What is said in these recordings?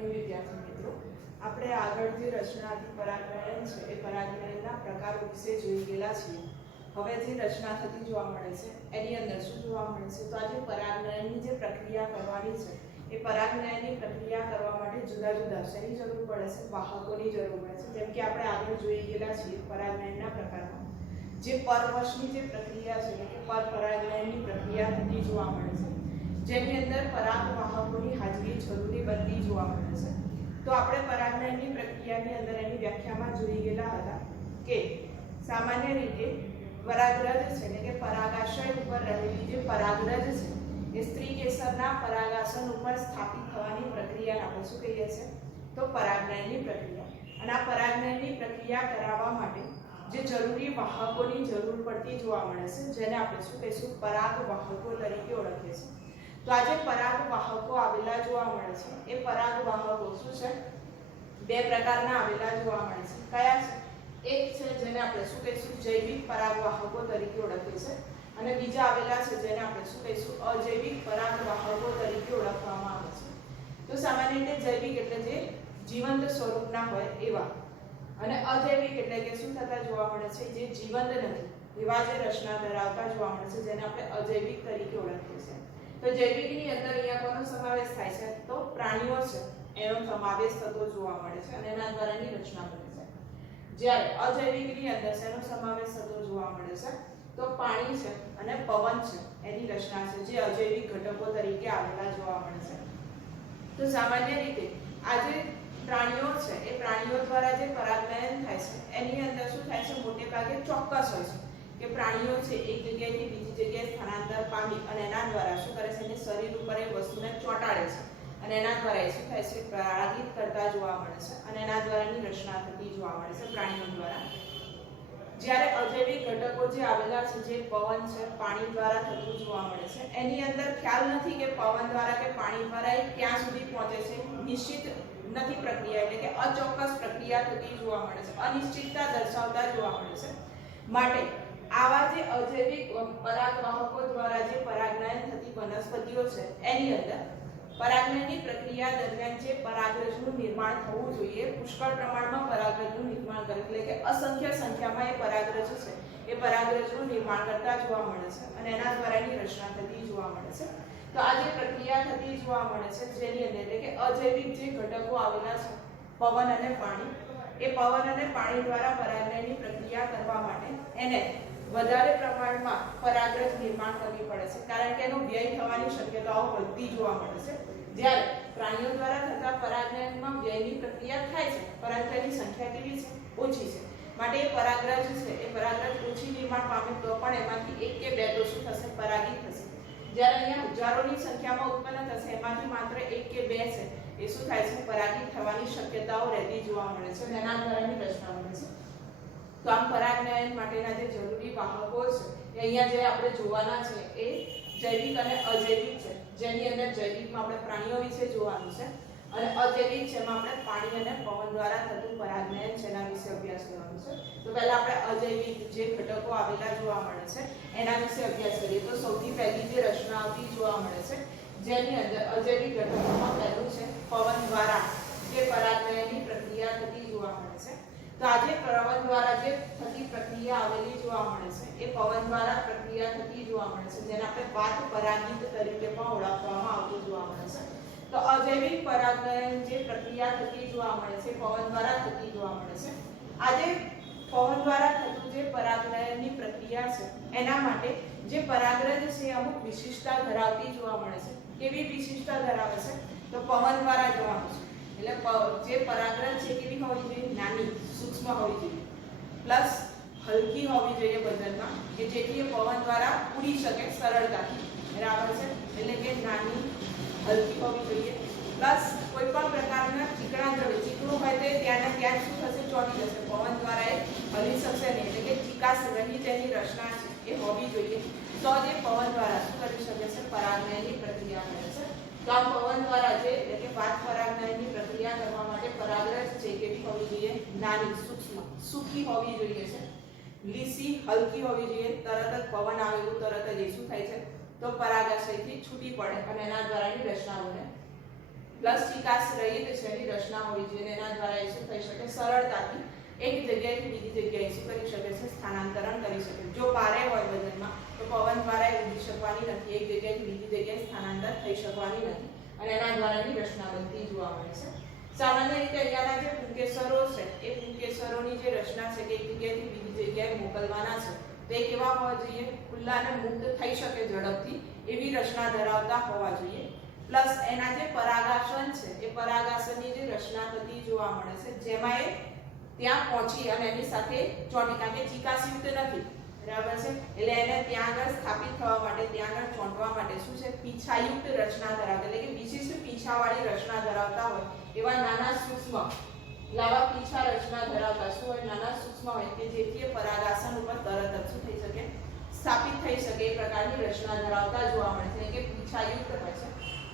Morning વિદ્યાર્થી મિત્રો, આપણે આગળ જે રચનાથી પરાગનયન છે એ પરાગનયનના પ્રકારો વિશે જોઈ ગયેલા છીએ. હવે જે રચના થતી જોવા મળે છે એની અંદર શું જોવા મળે છે, તો આજે પરાગનયનની જે પ્રક્રિયા કરવાની છે એ પરાગનયનની પ્રક્રિયા કરવા માટે જુદા જુદા શેની જરૂર પડે છે, વાહકોની જરૂર પડે છે. જેમ કે આપણે આગળ જોઈ ગયેલા છીએ પરાગનયનના પ્રકારમાં જે પરવશની જે પ્રક્રિયા છે કે પરપરાગનયનની પ્રક્રિયા થતી જોવા મળે છે, જેની અંદર પરાગવાહકોની હાજરી જરૂરી બનતી જોવા મળે છે. તો આપણે પરાગનયનની પ્રક્રિયાની અંદર એની વ્યાખ્યામાં જોઈ ગયેલા હતા કે સામાન્ય રીતે પરાગરજ છે એટલે કે પરાગાશય ઉપર રહેલી જે પરાગરજ છે એ સ્ત્રી કેસરના પરાગાસન ઉપર સ્થાપિત થવાની પ્રક્રિયાને આપણે શું કહીએ છીએ, તો પરાગનયનની પ્રક્રિયા. અને આ પરાગનયનની પ્રક્રિયા કરાવવા માટે જે જરૂરી વાહકોની જરૂર પડતી જોવા મળે છે, જેને આપણે શું કહીશું, પરાગવાહકો તરીકે ઓળખીએ છીએ. તો આજે પરાગવાહકો આવેલા જોવા મળે છે. એ પરાગવાહકો શું છે, બે પ્રકારના આવેલા જોવા મળે છે. કયા છે? એક છે જેને આપણે શું કહીશું, જૈવિક પરાગવાહકો તરીકે ઓળખીએ છીએ, અને બીજા આવેલા છે જેને આપણે શું કહીશું, અજૈવિક પરાગવાહકો તરીકે ઓળખવામાં આવે છે. તો સામાન્ય રીતે જૈવિક એટલે જે જીવંત સ્વરૂપના હોય એવા, અને અજૈવિક એટલે કે શું થતા જોવા મળે છે, જે જીવંત નથી એવા જે રચના ધરાવતા જોવા મળે છે, જેને આપણે અજૈવિક તરીકે ઓળખીએ છીએ. તો જૈવિકની અંદર અહીંયા કોનો સમાવેશ થાય છે, તો પ્રાણીઓ છે એનો સમાવેશ થતો જોવા મળે છે અને એના દ્વારાની રચના બને છે. જ્યારે અજૈવિકની અંદર શેનો સમાવેશ થતો જોવા મળે છે, તો પાણી છે અને પવન છે એની રચના છે, જે અજૈવિક ઘટકો તરીકે આવેલા જોવા મળે છે. તો સામાન્ય રીતે આ જે પ્રાણીઓ છે એ પ્રાણીઓ દ્વારા જે પરાગનયન થાય છે એની અંદર શું થાય છે, મોટે ભાગે ચોક્કસ હોય છે કે પ્રાણીઓ છે એક જગ્યાએથી બીજી જગ્યાએ સ્થળાંતર પામી અને એના દ્વારા શું કરે છે, એને શરીર ઉપર એ વસ્તુને ચોંટાડે છે અને એના દ્વારા એ શું થાય છે, પરાગિત કરતા જોવા મળે છે અને એના દ્વારાની રચના થતી જોવા મળે છે પ્રાણીઓ દ્વારા. જ્યારે અજૈવિક ઘટકો જે આવેલા છે, જે પવન છે, પાણી દ્વારા થતું જોવા મળે છે, એની અંદર ખ્યાલ નથી કે પવન દ્વારા કે પાણી દ્વારા એ ક્યાં સુધી પહોંચે છે, નિશ્ચિત નથી પ્રક્રિયા, એટલે કે અચોક્કસ પ્રક્રિયા થતી જોવા મળે છે, અનિશ્ચિતતા દર્શાવતા જોવા મળે છે. માટે આવા જે અજૈવિક પરાગવાહકો દ્વારા જે પરાગનયન થતી વનસ્પતિઓ છે એની અંદર પરાગનયનની પ્રક્રિયા દરમિયાન જે પરાગરજનું નિર્માણ થવું જોઈએ, પુષ્કળ પ્રમાણમાં પરાગરજનું નિર્માણ કરે, એટલે કે અસંખ્ય સંખ્યામાં એ પરાગરજ છે એ પરાગરજનું નિર્માણ કરતા જોવા મળે છે અને એના દ્વારાની રચના થતી જોવા મળે છે. તો આ જે પ્રક્રિયા થતી જોવા મળે છે, જેની અંદર એટલે કે અજૈવિક જે ઘટકો આવેલા છે, પવન અને પાણી, એ પવન અને પાણી દ્વારા પરાગનયનની પ્રક્રિયા કરવા માટે એને વધારે પ્રમાણમાં પરાગરજ નિર્માણ કરવી પડે છે, કારણ કે એનો વ્યય થવાની શક્યતાઓ વધતી જોવા મળે છે. જ્યારે પ્રાણીઓ દ્વારા થતા પરાગનયનમાં વ્યયની પ્રક્રિયા થાય છે, પરંતુ એની સંખ્યા કેવી છે, ઓછી છે. માટે એ પરાગરજ છે એ પરાગરજ ઓછી નિર્માણ પામે તો પણ એમાંથી એક કે બે તો શું થશે, પરાગિત થશે. જ્યારે અહીંયા હજારોની સંખ્યામાં ઉત્પન્ન થશે, એમાંથી માત્ર એક કે બે છે એ શું થાય છે, પરાગિત થવાની શક્યતાઓ રહેતી જોવા મળે છે અને એના દ્વારાની રચના બને છે. તો આમ પરાગનયન માટેના જે જરૂરી વાહકો છે એ અહીંયા જે આપણે જોવાના છે એ જૈવિક અને અજૈવિક છે. જેની અંદર જૈવિકમાં આપણે પ્રાણીઓ વિશે જોવાનું છે અને અજૈવિક છે એમાં આપણે પાણી અને પવન દ્વારા થતું પરાગનયન છે એના વિશે અભ્યાસ કરવાનો છે. તો પહેલા આપણે અજૈવિક જે ઘટકો આવેલા જોવા મળે છે એના વિશે અભ્યાસ કરીએ. તો સૌથી પહેલી જે રચના આવતી જોવા મળે છે, જેની અંદર અજૈવિક ઘટકોમાં પહેલું છે પવન દ્વારા જે પરાગનયનની પ્રક્રિયા થતી જોવા મળે છે. તો આજે પવન દ્વારા જે થતી પ્રક્રિયા આવેલી જોવા મળે છે એ પવન દ્વારા પ્રક્રિયા થતી જોવા મળે છે, જેને આપણે વાત પરાગિત તરીકે પણ ઓળખવામાં આવતું જોવા મળે છે. તો અજૈવિક પરાગનયન જે પ્રક્રિયા થતી જોવા મળે છે પવન દ્વારા થતી જોવા મળે છે. આજે પવન દ્વારા થતું જે પરાગનયનની પ્રક્રિયા છે એના માટે જે પરાગરજ છે અમુક વિશિષ્ટતા ધરાવતી જોવા મળે છે. કેવી વિશિષ્ટતા ધરાવે છે, તો પવન દ્વારા જવાનું છે એટલે જે પરાગરજ છે કેવી હોવી જોઈએ, નાની સૂક્ષ્મ હોવી જોઈએ, પ્લસ હલકી હોવી જોઈએ વજનમાં, કે જેથી પવન દ્વારા ઉડી શકે સરળતાથી, બરાબર છે. એટલે કે નાની હલકી હોવી જોઈએ, પ્લસ કોઈ પણ પ્રકારના ચીકણા દ્રવ્ય, ચીકણું હોય તો ત્યાંના ત્યાં શું થશે, ચોંટી જશે, પવન દ્વારા એ હલી શકશે નહીં, એટલે કે ચીકાશ રહી તેની રચના છે એ હોવી જોઈએ. તો જે પવન દ્વારા શું કરી શકે છે, પરાગનયનની પ્રક્રિયા કરે છે. તો આ પવન દ્વારા જે એટલે કે વાત પરાગનયનની પ્રક્રિયા કરવા માટે પરાગરજ છે કેવી હોવી જોઈએ, નાની સૂક્ષ્મ સૂકી હોવી જોઈએ છે, લીસી હલકી હોવી જોઈએ. તરત જ પવન આવેલું તરત જ એ શું થાય છે, તો પરાગાશયથી છૂટી પડે અને એના દ્વારાની રચના બને. પ્લસ ચિકાસ રહિત છેની રચના હોવી જોઈએ, એના દ્વારા એ શું થઈ શકે, સરળતાથી એક જગ્યાએથી બીજી જગ્યાએ શું કરી શકે છે, સ્થાનાંતરણ કરી શકે. જો ભારે હોય વજનમાં તો પવન દ્વારા એ ઉડી શકવાની નથી, એક જગ્યાએથી બીજી જગ્યાએ સ્થાનાંતર થઈ શકવાની નથી અને એના દ્વારા એની રચના બનતી જોવા મળે છે. સામાન્ય રીતે અહીંયાના જે પુંકેસરો છે એ પુંકેસરોની જે રચના છે કે એક જગ્યાએથી બીજી જગ્યાએ મોકલવાના છે તો એ કેવા હોવા જોઈએ, ખુલ્લા અને મુક્ત થઈ શકે ઝડપથી એવી રચના ધરાવતા હોવા જોઈએ. પ્લસ એના જે પરાગાસન છે એ પરાગાસનની જે રચના થતી જોવા મળે છે જેમાં એ ત્યાં પહોંચી અને એની સાથે ચોંટી, કારણ કે ચિકાસયુક્ત નથી, બરાબર છે, એટલે એને ત્યાં આગળ સ્થાપિત થવા માટે, ત્યાં આગળ ચોંટવા માટે શું છે, પીછાયુક્ત રચના ધરાવતા, એટલે કે વિશિષ્ટ પીછાવાળી રચના ધરાવતા હોય એવા નાના સૂક્ષ્મ લાવા પીછા રચના ધરાવતા શું હોય, નાના સૂક્ષ્મ હોય કે જેથી પરાગાસન ઉપર તરત જ શું થઈ શકે, સ્થાપિત થઈ શકે એ પ્રકારની રચના ધરાવતા જોવા મળે છે, કે પીછાયુક્ત હોય છે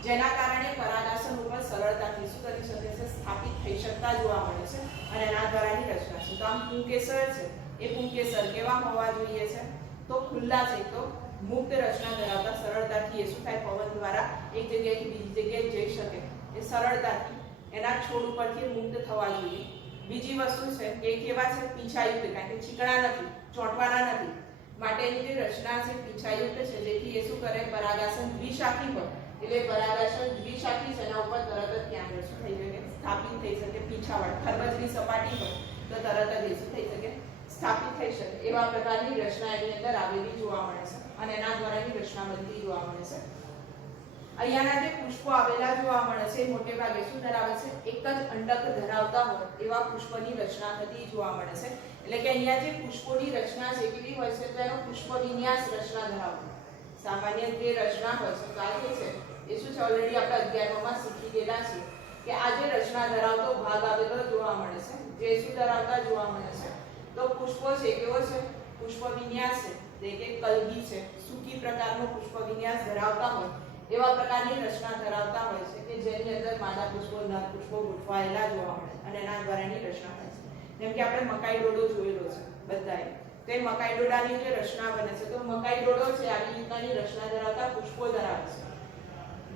જેના કારણે પરાગાસન ઉપર સરળતાથી શું કરી શકે છે, સ્થાપિત થઈ શકતા જોવા મળે છે અને એના દ્વારાની રચના છે. તો આમ પુંકેસર છે એ પુંકેસર કેવા હોવા જોઈએ છે, તો ખુલ્લા છે, તો મુક્ત રચના ધરાવતા, સરળતાથી એ શું થાય, પવન દ્વારા એક જગ્યાએથી બીજી જગ્યાએ જઈ શકે એ સરળતાથી એના છોડ ઉપરથી મુક્ત થવા જોઈએ. બીજી વસ્તુ છે કે કેવા છે, પીછાયુક્ત, કારણ કે ચીકણા નથી, ચોંટવાના નથી, માટેની જે રચના છે પીછાયુક્ત છે જેથી એ શું કરે, પરાગાસન દ્વિશાખી હોય, એટલે પરાગાસન દ્વિશાખી છે એના ઉપર તરત જ ત્યાં આગળ શું થઈ શકે, સ્થાપિત થઈ શકે, પીછાવાળી ખરબચડી સપાટી હોય તો તરત જ એ શું થઈ શકે, સ્થાપિત થઈ શકે એવા પ્રકારની રચના એની અંદર આવેલી જોવા મળે છે અને એના દ્વારાની રચના બનતી જોવા મળે છે. અહીંયાના જે પુષ્પો આવેલા જોવા મળે છે એ મોટે ભાગે શું ધરાવે છે, એક જ અંડક ધરાવતા હોય એવા પુષ્પની રચના થતી જોવા મળે છે. એટલે કે અહીંયા જે પુષ્પોની રચના છે કેવી હોય છે, તો એનો પુષ્પ વિન્યાસ રચના ધરાવતો, સામાન્ય જે રચના હોય છે તો આ છે એ શું છે, ઓલરેડી આપણે 11માં શીખી ગયેલા છીએ કે આ જે રચના ધરાવતો ભાગ આવેલો જોવા મળે છે, જે શું ધરાવતા જોવા મળે છે, તો પુષ્પો છે કેવો છે, પુષ્પ વિન્યાસ છે, એટલે કે કલગી છે, સૂકી પ્રકારનો પુષ્પ વિન્યાસ ધરાવતા હોય એવા પ્રકારની રચના ધરાવતા હોય છે કે જેની અંદર માદા પુષ્પો નર પુષ્પો ગોઠવાયેલા જોવા મળે અને એના દ્વારાની રચના થાય છે. જેમ કે આપણે મકાઈ ડોડો જોયેલો છે બધાએ, તો એ મકાઈ ડોડાની જે રચના બને છે તો મકાઈ ડોડો છે આવી રીતની રચના ધરાવતા પુષ્પો ધરાવે છે,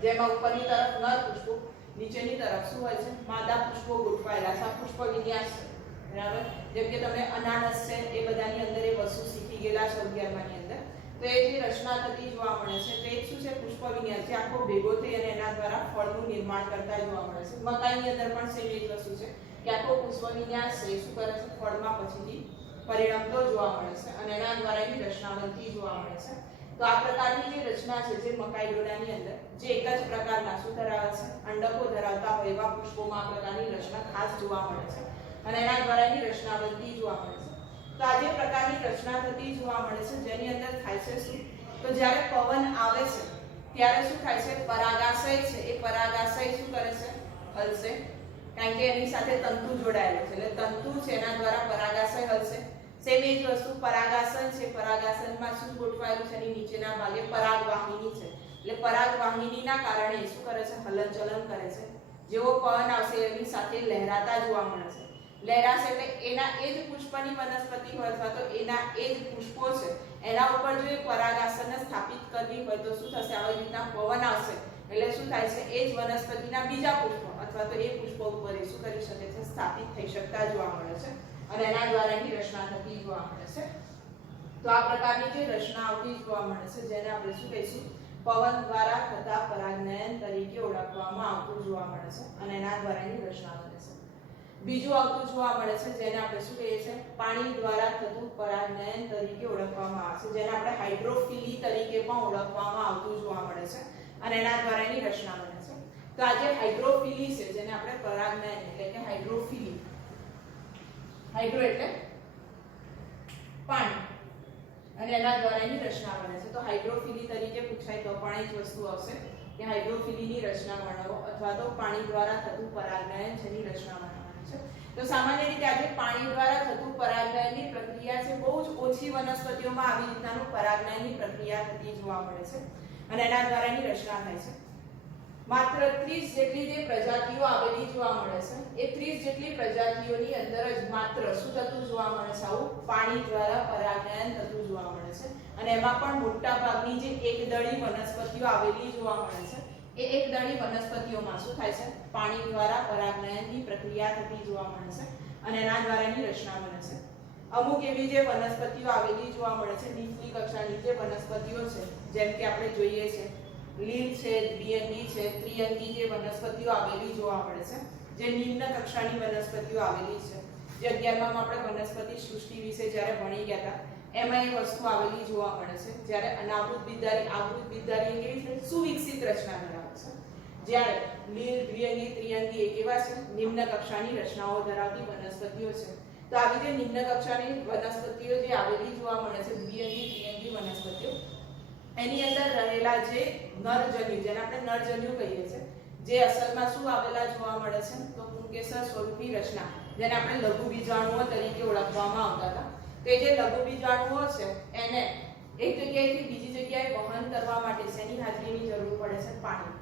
જેમાં ઉપરની તરફ નર પુષ્પો, નીચેની તરફ શું હોય છે, માદા પુષ્પો ગોઠવાયેલા છે, પુષ્પ વિન્યાસ છે, બરાબર. જેમ કે તમે અનાનસ છે એ બધાની અંદર એ વસ્તુ શીખી ગયેલા છો 11માની અંદર, તો એ જે રચના થતી જોવા મળે છે તો એ શું છે, પુષ્પ વિન્યાસ, જે આખો ભેગો થઈ અને એના દ્વારા ફળનું નિર્માણ કરતા જોવા મળે છે. મકાઈની અંદર પણ સેમ એ જ વસ્તુ છે કે આખો પુષ્પ વિન્યાસ છે શું કરે છે, ફળમાં પછીથી પરિણમતો જોવા મળે છે અને એના દ્વારા એની રચના બનતી જોવા મળે છે. તો આ પ્રકારની જે રચના છે જે મકાઈ ડોડાની અંદર જે એક જ પ્રકારના શું ધરાવે છે, અંડકો ધરાવતા હોય એવા પુષ્પોમાં આ પ્રકારની રચના ખાસ જોવા મળે છે અને એના દ્વારા એની રચના બનતી જોવા મળે છે. તો આ જે પ્રકારની રચના થતી જોવા મળે છે જેની અંદર થાય છે શું, તો જ્યારે પવન આવે છે ત્યારે શું થાય છે, પરાગાશય છે એ પરાગાશય શું કરે છે, હલશે, કારણ કે એની સાથે તંતુ જોડાયેલું છે એટલે તંતુ છે એના દ્વારા પરાગાશય હલશે. સેમ એ જ વસ્તુ પરાગાસન છે, પરાગાસનમાં શું ગોઠવાયેલું છે, એની નીચેના ભાગે પરાગવાહિની છે, એટલે પરાગવાહિનીના કારણે શું કરે છે, હલનચલન કરે છે. જેવો પવન આવશે એની સાથે લહેરાતા જોવા મળે છે, લહેરાશે એટલે એના એ જ પુષ્પની વનસ્પતિ હોય અથવા તો એના એ જ પુષ્પો છે એના ઉપર જો એ પરાગાસનને સ્થાપિત કરવી હોય તો શું થશે, આવી રીતના પવન આવશે એટલે શું થાય છે, એ જ વનસ્પતિના બીજા પુષ્પો અથવા તો એ પુષ્પો ઉપર એ શું કરી શકે છે, સ્થાપિત થઈ શકતા જોવા મળે છે અને એના દ્વારા એની રચના થતી જોવા મળે છે. તો આ પ્રકારની જે રચના આવતી જોવા મળે છે જેને આપણે શું કહીશું, પવન દ્વારા થતા પરાગનયન તરીકે ઓળખવામાં આવતું જોવા મળે છે અને એના દ્વારા એની રચના બને છે. બીજું આવતું જોવા મળે છે જેને આપણે શું કહીએ છીએ, પાણી દ્વારા થતું પરાગનયન તરીકે ઓળખવામાં આવે છે, જેને આપણે હાઇડ્રોફિલી તરીકે પણ ઓળખવામાં આવતું જોવા મળે છે અને એના દ્વારા એની રચના બને છે. તો આ જે હાઇડ્રોફિલી છે જેને આપણે પરાગનયન એટલે કે હાઇડ્રોફિલી, હાઇડ્રો એટલે પાણી અને એના દ્વારા એની રચના બને છે. તો હાઇડ્રોફિલી તરીકે પૂછાય તો પણ એ જ વસ્તુ આવશે કે હાઇડ્રોફિલીની રચના વર્ણવો અથવા તો પાણી દ્વારા થતું પરાગનયન જેની રચના વર્ણવવાની છે. તો સામાન્ય રીતે આજે પાણી દ્વારા થતું પરાગનયનની પ્રક્રિયા છે બહુ જ ઓછી વનસ્પતિઓમાં આવી રીતનાનું પરાગનયનની પ્રક્રિયા થતી જોવા મળે છે અને એના દ્વારા એની રચના થાય છે. માત્ર 30 જેટલી જે પ્રજાતિઓ આવેલી જોવા મળે છે એ 30 જેટલી પ્રજાતિઓની અંદર જ માત્ર શું થતું જોવા મળે છે, આવું પાણી દ્વારા પરાગનયન થતું જોવા મળે છે અને એમાં પણ મોટા ભાગની જે એકદળી વનસ્પતિઓ આવેલી જોવા મળે છે એ એકદળી વનસ્પતિઓમાં શું થાય છે, પાણી દ્વારા પરાગનયનની પ્રક્રિયા થતી જોવા મળે છે અને એના દ્વારા એની રચના બને છે. અમુક એવી જે વનસ્પતિઓ આવેલી જોવા મળે છે નીચલી કક્ષાની જે વનસ્પતિઓ છે, જેમ કે આપણે જોઈએ છે લીલ છે, દ્વિઅંગી છે, ત્રિઅંગી જે વનસ્પતિઓ આવેલી જોવા મળે છે, જે નિમ્ન કક્ષાની વનસ્પતિઓ આવેલી છે. જે 11માં આપણે વનસ્પતિ સૃષ્ટિ વિશે જ્યારે ભણી ગયા હતા એમાં એ વસ્તુ આવેલી જોવા મળે છે. જ્યારે અનાવૃત બિદદારી, આવૃત બિદદારી કેવી છે, સુવિકસિત રચના ધરાવે છે. જ્યારે લીલ, દ્વિઅંગી, ત્રિઅંગી એ કેવા છે, નિમ્ન કક્ષાની રચનાઓ ધરાવતી વનસ્પતિઓ છે. તો આવી જે નિમ્ન કક્ષાની વનસ્પતિઓ જે આવેલી જોવા મળે છે, દ્વિઅંગી, ત્રિઅંગી વનસ્પતિઓ, એની અંદર રહેલા જે નરજન્યુ, જેને આપણે નરજન્યુ કહીએ છીએ, જે અસલમાં શું આવેલા જોવા મળે છે, તો પુંકેસર સ્વરૂપી રચના, જેને આપણે લઘુ બીજાણુઓ તરીકે ઓળખવામાં આવતા હતા. તો જે લઘુ બીજાણુઓ છે એને એક જગ્યાએથી બીજી જગ્યાએ વહન કરવા માટે શેની હાજરીની જરૂર પડે છે, પાણી.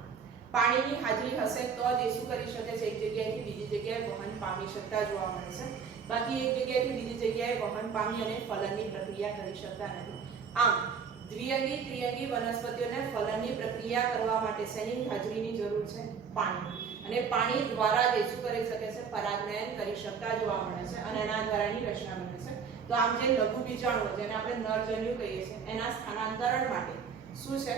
પાણીની હાજરી હશે તો જ એ શું કરી શકે છે, એક જગ્યાએથી બીજી જગ્યાએ વહન પામી શકતા જોવા મળે છે. બાકી એક જગ્યાએથી બીજી જગ્યાએ વહન પામી અને ફલનની પ્રક્રિયા કરી શકતા નથી. આમ દ્વિઅંગી, ત્રિઅંગી વનસ્પતિઓને ફલનની પ્રક્રિયા કરવા માટે શેની હાજરીની જરૂર છે, પાણી. અને પાણી દ્વારા જે શું કરી શકે છે, પરાગનયન કરી શકતા જોવા મળે છે અને એના દ્વારાની રચના બને છે. તો આમ જે લઘુ બીજાણુઓ, જેને આપણે નરજન્યુ કહીએ છીએ, એના સ્થાનાંતરણ માટે શું છે,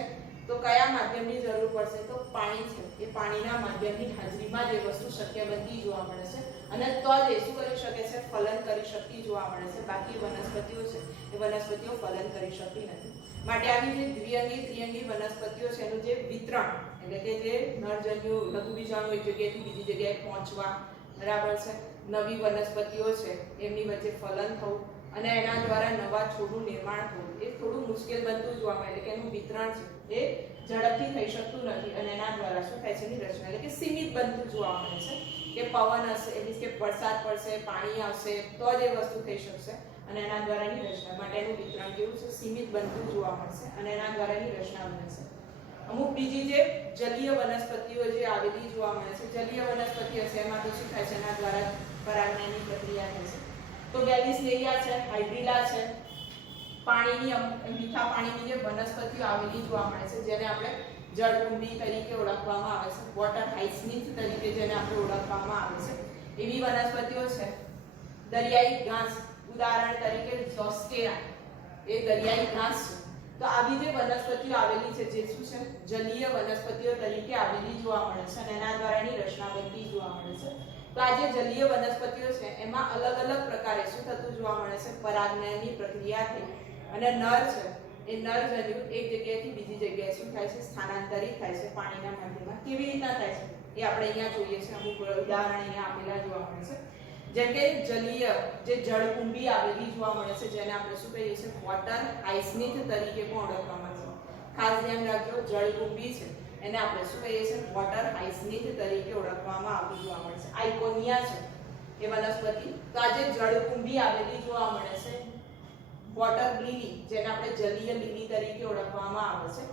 તો કયા માધ્યમની જરૂર પડશે, તો પાણી છે. એ પાણીના માધ્યમની હાજરીમાં જે વસ્તુ શક્ય બનતી જોવા મળે છે અને તો જ એ શું કરી શકે છે, ફલન કરી શકતી જોવા મળે છે. બાકી વનસ્પતિઓ છે એ વનસ્પતિઓ ફલન કરી શકતી નથી. માટે આવી જે દ્વિઅંગી, ત્રિઅંગી વનસ્પતિઓ છે એનું જે વિતરણ, એટલે કે જે નરજન્યુ, લઘુ બીજાણુ એક જગ્યાએથી બીજી જગ્યાએ પહોંચવા, બરાબર છે, નવી વનસ્પતિઓ છે એમની વચ્ચે ફલન થવું અને એના દ્વારા નવા છોડનું નિર્માણ થવું એ થોડું મુશ્કેલ બનતું જોવા મળે. એટલે કે એનું વિતરણ છે એ ઝડપથી થઈ શકતું નથી અને એના દ્વારા શું થાય છે, એની રચના એટલે કે સીમિત બનતું જોવા મળે છે. કે પવન હશે, એટલે કે વરસાદ પડશે, પાણી આવશે તો જ એ વસ્તુ થઈ શકશે અને એના દ્વારા એની રચના માટેનું વિતરણ કેવું છે, સીમિત બનતું જોવા મળશે અને એના દ્વારા એની રચના બને છે. અમુક બીજી જે જલીય વનસ્પતિઓ જે આવેલી જોવા મળે છે, જલીય વનસ્પતિ હશે એમાં તો શું થાય છે, એના દ્વારા પરાગનયનની પ્રક્રિયા થાય છે. તો વેલિસનેરિયા છે, હાઇડ્રીલા છે, પાણીની મીઠા પાણીની જે વનસ્પતિઓ આવેલી જોવા મળે છે, જેને આપણે જળકુંભી તરીકે ઓળખવામાં આવે છે, વોટર હાઇસિન્થ તરીકે જેને આપણે ઓળખવામાં આવે છે, એવી વનસ્પતિઓ છે. દરિયાઈ ઘાસ, ઉદાહરણ તરીકે ઝોસ્ટેરા, એ દરિયાઈ ઘાસ છે. તો આવી જે વનસ્પતિઓ આવેલી છે જે શું છે, જલીય વનસ્પતિઓ તરીકે આવેલી જોવા મળે છે અને એના દ્વારા એની રચના બનતી જોવા મળે છે. તો આ જે જલીય વનસ્પતિઓ છે એમાં અલગ અલગ પ્રકારે શું થતું જોવા મળે છે, પરાગનયનની પ્રક્રિયા થઈ અને નર છે એ નરજન્યુ એક જગ્યાએથી બીજી જગ્યાએ શું થાય છે, સ્થાનાંતરિત થાય છે પાણીના માધ્યમમાં. કેવી રીતના થાય છે એ આપણે અહીંયા જોઈએ છે. અમુક ઉદાહરણ અહીંયા આપેલા જોવા મળે છે. જેમ કે જલીય જે જળકુંભી આવેલી જોવા મળે છે, જેને આપણે શું કહીએ છીએ, વોટર હાઇસિન્થ તરીકે પણ ઓળખવામાં આવે છે. ખાસ ધ્યાન રાખજો, જળકુંભી છે એને આપણે શું કહીએ છીએ, વોટર હાઇસિન્થ તરીકે ઓળખવામાં આવતી જોવા મળે છે. આઇકોનિયા છે એ વનસ્પતિ, તો આ જે જળકુંભી આવેલી જોવા મળે છે, વોટર લીલી, જેને આપણે જલીય લીલી તરીકે ઓળખવામાં આવે છે,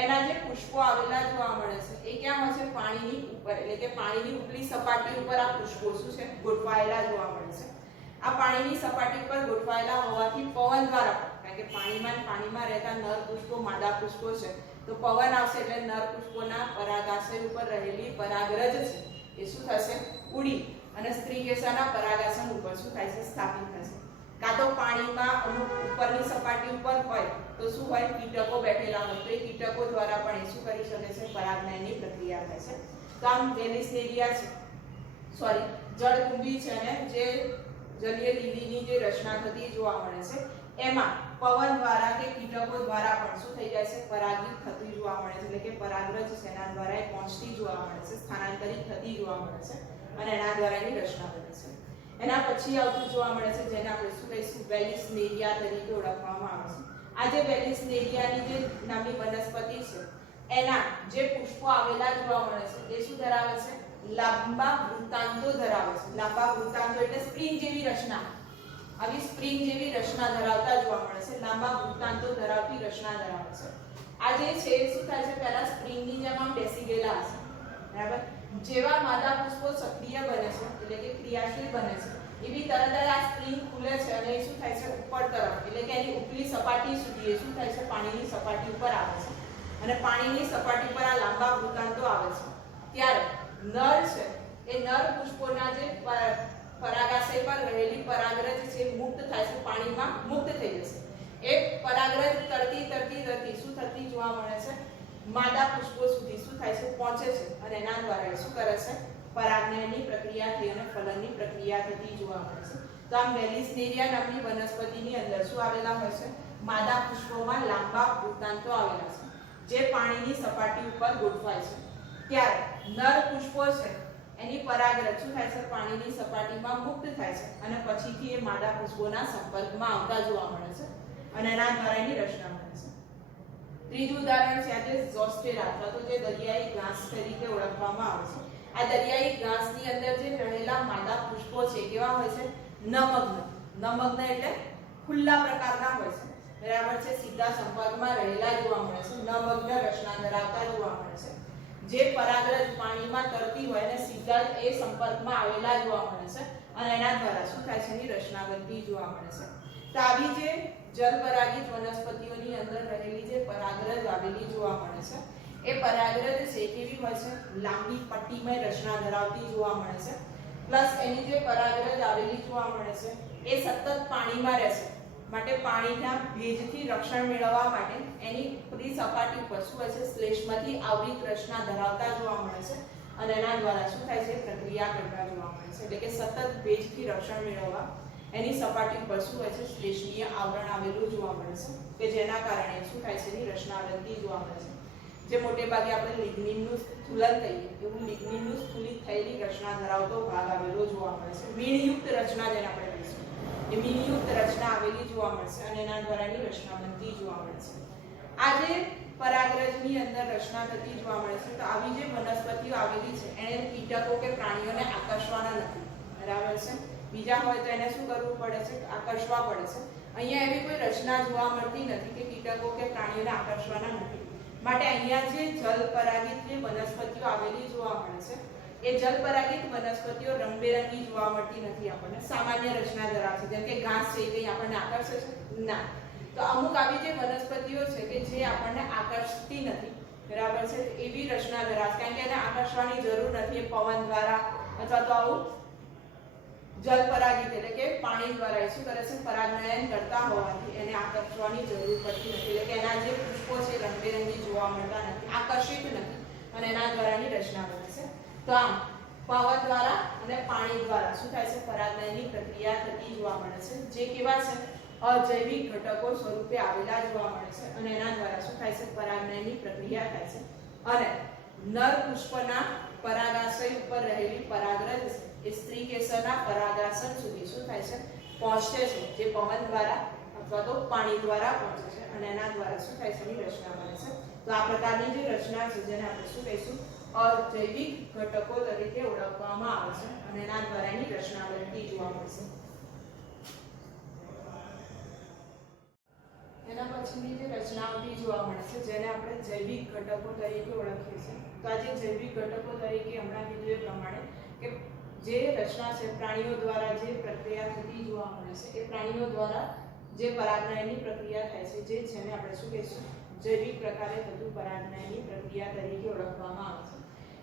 એના જે પુષ્પો આવેલા જોવા મળે છે એ ક્યાં હોય છે, પાણીની ઉપર, એટલે કે પાણીની ઉપલી સપાટી ઉપર આ પુષ્પો શું છે, ગોઠવાયેલા જોવા મળે છે. આ પાણીની સપાટી ઉપર ગોઠવાયેલા હોવાથી પવન દ્વારા, કારણ કે પાણીમાં રહેતા નર પુષ્પો, માદા પુષ્પો છે, તો પવન આવશે એટલે નર પુષ્પોના પરાગાશય ઉપર રહેલી પરાગરજ છે એ શું થશે, ઉડી અને સ્ત્રી કેસરના પરાગાસન ઉપર શું થાય છે, સ્થાપિત થશે. કાં તો પાણીમાં અમુક ઉપરની સપાટી ઉપર હોય તો શું હોય, કીટકો બેઠેલા હોય, તો એ કીટકો દ્વારા પણ એ શું કરી શકે છે, પરાગનયનની પ્રક્રિયા થાય છે. તો આમ વેલિસનેરિયા છે, સોરી જળકુંભી છે અને જે જલીય લીલીની જે રચના થતી જોવા મળે છે એમાં પવન દ્વારા કે કીટકો દ્વારા પણ શું થઈ જાય છે, પરાગિત થતી જોવા મળે છે. એટલે કે પરાગરજ સેના દ્વારા એ પહોંચતી જોવા મળે છે, સ્થાનાંતરિત થતી જોવા મળે છે અને એના દ્વારા એની રચના બને છે. એના પછી આવતું જોવા મળે છે જેને આપણે શું કહીશું, વેલિસનેરિયા તરીકે ઓળખવામાં આવે છે. આ જે વેલિસનેરિયાની જે નામની વનસ્પતિ છે એના જે પુષ્પો આવેલા જોવા મળે છે એ શું ધરાવે છે, લાંબા વૃત્તાંતો ધરાવે છે. લાંબા વૃત્તાંતો એટલે સ્પ્રિંગ જેવી રચના, આવી સ્પ્રિંગ જેવી રચના ધરાવતા જોવા મળે છે, લાંબા વૃત્તાંતો ધરાવતી રચના ધરાવે છે. આ જે છે શું થાય છે, પહેલા સ્પ્રિંગની જેમ આમ બેસી ગયેલા હશે, બરાબર. જેવા માદા પુષ્પો સક્રિય બને છે એટલે કે ક્રિયાશીલ બને છે, એવી તરત જ આ સ્પ્રિંગ ખુલે છે અને એ શું થાય છે, ઉપર તરફ એટલે કે એની ઉપલી સપાટી સુધી એ શું થાય છે, પાણીની સપાટી ઉપર આવે છે અને પાણીની સપાટી પર આ લાંબા વૃત્તાંતો આવે છે, ત્યારે નર છે એ નર પુષ્પોના જે પરાગાશય પર રહેલી પરાગરજ છે મુક્ત થાય છે, પાણીમાં મુક્ત થઈ જશે. એ પરાગરજ તરતી તરતી તરતી શું થતી જોવા મળે છે, માદા પુષ્પો સુધી શું થાય છે, પહોંચે છે, અને એના દ્વારા શું કરે છે, પરાગનયનની પ્રક્રિયા થઈ અને ફલનની પ્રક્રિયા થતી જોવા મળે છે. તો આમ વેલિસ્નેરિયા નામની વનસ્પતિની અંદર શું આવેલા હોય છે, માદા પુષ્પોમાં લાંબા વૃત્તાંતો આવેલા છે, જે પાણીની સપાટી ઉપર ગોઠવાય છે. ત્યારે નર પુષ્પો છે એની પરાગરજ શું થાય છે, પાણીની સપાટીમાં મુક્ત થાય છે, અને પછીથી એ માદા પુષ્પોના સંપર્કમાં આવતા જોવા મળે છે, અને એના દ્વારા એની રચના મળે છે. ત્રીજું ઉદાહરણ છે આજે ઝોસ્ટેરા અથવા તો જે દરિયાઈ ઘાસ તરીકે ઓળખવામાં આવે છે. આ દરિયાઈ ઘાસની અંદર જે રહેલા માદા પુષ્પો છે કેવા હોય છે, નમગ્ન. નમગ્ન એટલે ખુલ્લા પ્રકારના હોય છે, બરાબર છે, સીધા સંપર્કમાં રહેલા જોવા મળે છે, નમગ્ન રચના ધરાવતા જોવા મળે છે. જે પરાગરજ પાણીમાં તરતી હોય અને સીધા એ સંપર્કમાં આવેલા જોવા મળે છે, અને એના દ્વારા શું થાય છે, એની રચના બનતી જોવા મળે છે. તો આવી જે જલપરાગિત વનસ્પતિઓની અંદર રહેલી જે પરાગરજ આવેલી જોવા મળે છે, એ પરાગરજ છે કેવી હોય છે, લાંબી પટ્ટીમય રચના ધરાવતી જોવા મળે છે. પ્લસ એની જે પરાગરજ આવેલી જોવા મળે છે એ સતત પાણીમાં રહેશે, માટે પાણીના ભેજથી રક્ષણ મેળવવા માટે એની પૂરી સપાટી પર શું હોય છે, શ્લેષ્મથી આવૃત રચના ધરાવતા જોવા મળે છે, અને એના દ્વારા શું થાય છે, પ્રક્રિયા કરતા જોવા મળે છે. એટલે કે સતત ભેજથી રક્ષણ મેળવવા એની સપાટી પર શું હોય છે, શ્લેષ્મીય આવરણ આવેલું જોવા મળે છે, કે જેના કારણે શું થાય છે, એની રચના બનતી જોવા મળે છે. જે મોટે ભાગે આપણે લિગ્નિનનું સ્થૂલન કહીએ એવું લિગ્નિનનું સ્થૂલિત થયેલી રચના ધરાવતો ભાગ આવેલો જોવા મળે છે. મીણયુક્ત રચના જેને આપણે કહીશું, એ મીણયુક્ત રચના આવેલી જોવા મળશે, અને એના દ્વારા એની રચના બનતી જોવા મળે છે. આ જે પરાગરજની અંદર રચના થતી જોવા મળે છે, તો આવી જે વનસ્પતિઓ આવેલી છે એને કીટકો કે પ્રાણીઓને આકર્ષવાના નથી, બરાબર છે. બીજા હોય તો એને શું કરવું પડે છે, આકર્ષવા પડે છે. અહીંયા એવી કોઈ રચના જોવા મળતી નથી કે કીટકો કે પ્રાણીઓને આકર્ષવાના નથી, માટે અહીંયા જે જલપરાગિત જે વનસ્પતિઓ આવેલી જોવા મળે છે એ જલપરાગિત વનસ્પતિઓ રંગબેરંગી જોવા મળતી નથી, આપણને સામાન્ય રચના ધરાવે છે. જેમ કે ઘાસ છે એ આપણને આકર્ષે છે ના, તો અમુક આવી જે વનસ્પતિઓ છે કે જે આપણને આકર્ષતી નથી, બરાબર છે, એવી રચના ધરાવે છે, કારણ કે એને આકર્ષવાની જરૂર નથી. એ પવન દ્વારા અથવા તો આવું જલપરાગિત એટલે કે પાણી દ્વારા શું કરે છે, પરાગનયન કરતા હોવાથી એને આકર્ષવાની જરૂર પડતી નથી. એટલે કે એના જે પુષ્પો છે રંગબેરંગી જોવા મળતા નથી, આકર્ષિત નથી, અને એના દ્વારાની રચના બને છે. તો આમ પવન દ્વારા અને પાણી દ્વારા શું થાય છે, પરાગનયનની પ્રક્રિયા થતી જોવા મળે છે, જે કેવા છે, અજૈવિક ઘટકો સ્વરૂપે આવેલા જોવા મળે છે, અને એના દ્વારા શું થાય છે, પરાગનયનની પ્રક્રિયા થાય છે, અને નર પુષ્પના પરાગાશય ઉપર રહેલી પરાગરજ એ સ્ત્રી કેસરના પરાગાસન સુધી શું થાય છે, પહોંચે છે, જે પવન દ્વારા અથવા તો પાણી દ્વારા પહોંચે છે, અને એના દ્વારા શું થાય છે, એની રચના બને છે. તો આ પ્રકારની જે રચના છે જેને આપણે શું કહીશું, અજૈવિક ઘટકો તરીકે ઓળખવામાં આવે છે, અને એના દ્વારા એની રચના બનતી જોવા મળશે. એના પછીની જે રચનાઓથી જોવા મળે છે જેને આપણે જૈવિક ઘટકો તરીકે ઓળખીએ છીએ. તો આ જે જૈવિક ઘટકો તરીકે હમણાં કીધું એ પ્રમાણે કે જે રચના છે પ્રાણીઓ દ્વારા જે પ્રક્રિયા થતી જોવા મળે છે, એ પ્રાણીઓ દ્વારા જે પરાગનયનની પ્રક્રિયા થાય છે, જે જેને આપણે શું કહીશું, જૈવિક પ્રકારે થતું પરાગનયનની પ્રક્રિયા તરીકે ઓળખવામાં આવે છે.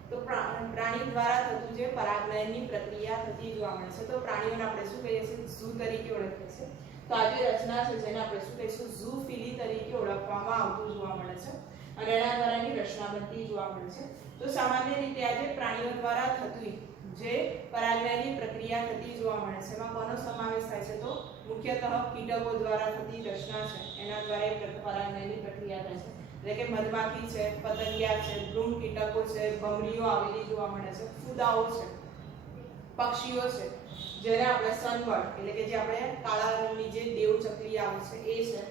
તો પ્રાણી દ્વારા થતું જે પરાગનયનની પ્રક્રિયા થતી જોવા મળે છે, તો પ્રાણીઓને આપણે શું કહીએ છીએ, ઝૂ તરીકે ઓળખીએ છીએ. તો આ જે રચના છે જેને આપણે શું કહીશું, ઝૂફિલી તરીકે ઓળખવામાં આવતું જોવા મળે છે, અને એના દ્વારાની રચના બનતી જોવા મળે છે. તો સામાન્ય રીતે આ જે પ્રાણીઓ દ્વારા થતી જે પરાગનયનની પ્રક્રિયા થતી જોવા મળે છે એમાં કોનો સમાવેશ થાય છે, તો મુખ્યતઃ કીટકો દ્વારા થતી રચના છે, એના દ્વારા એ પરાગનયનની પ્રક્રિયા થાય છે. એટલે કે મધમાખી છે, પતંગિયા છે, ભ્રૂણ કીટકો છે, ભમરીઓ આવેલી જોવા મળે છે, ફૂદાઓ છે, પક્ષીઓ છે જેને આપણે સનબર્ડ એટલે કે જે આપણે કાળા રંગની જે દેવ ચકલી આવે છે એ છે,